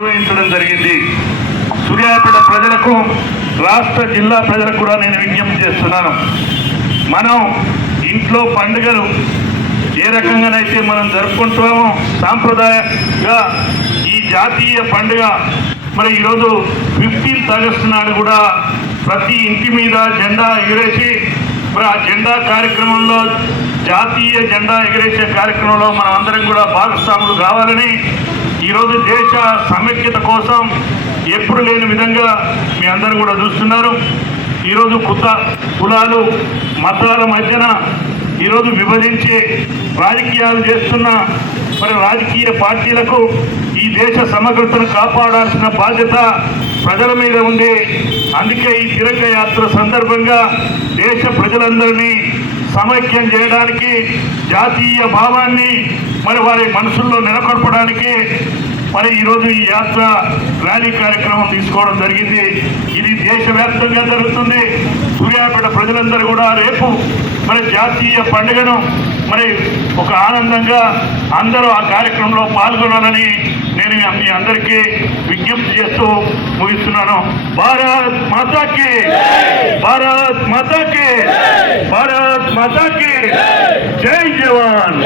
నిర్వహించడం జరిగింది. సూర్యాపేట ప్రజలకు రాష్ట్ర జిల్లా ప్రజలకు కూడా నేను విజ్ఞప్తి చేస్తున్నాను. మనం ఇంట్లో పండుగలు ఏ రకంగానైతే మనం జరుపుకుంటామో సాంప్రదాయంగా ఈ జాతీయ పండుగ మరి ఈరోజు ఫిఫ్టీన్త్ ఆగస్టు నాడు కూడా ప్రతి ఇంటి మీద జెండా ఎగిరేసి మరి ఆ జెండా కార్యక్రమంలో జాతీయ జెండా ఎగిరేసే కార్యక్రమంలో మనం అందరం కూడా భాగస్వాములు కావాలని ఈరోజు దేశ సమైక్యత కోసం ఎప్పుడు లేని విధంగా మీ అందరూ కూడా చూస్తున్నారు. ఈరోజు కుత కులాలు మతాల మధ్యన ఈరోజు విభజించి రాజకీయాలు చేస్తున్న మరి రాజకీయ పార్టీలకు ఈ దేశ సమగ్రతను కాపాడాల్సిన బాధ్యత ప్రజల మీద ఉంది. అందుకే ఈ తిరంగ యాత్ర సందర్భంగా దేశ ప్రజలందరినీ సమైక్యం చేయడానికి జాతీయ భావాన్ని మరి వారి మనసుల్లో నెలకొల్పడానికి మరి ఈరోజు ఈ యాత్ర ర్యాలీ కార్యక్రమం తీసుకోవడం జరిగింది. ఇది దేశవ్యాప్తంగా జరుగుతుంది. సూర్యాపేట ప్రజలందరూ కూడా రేపు మరి జాతీయ పండుగను మరి ఒక ఆనందంగా అందరూ ఆ కార్యక్రమంలో పాల్గొనాలని నేను మీ అందరికీ విజ్ఞప్తి చేస్తూ ముగిస్తున్నాను. భారత్ మాతాకి భారత్ మాతాకి భారత్ మాతాకి జై జవాన్.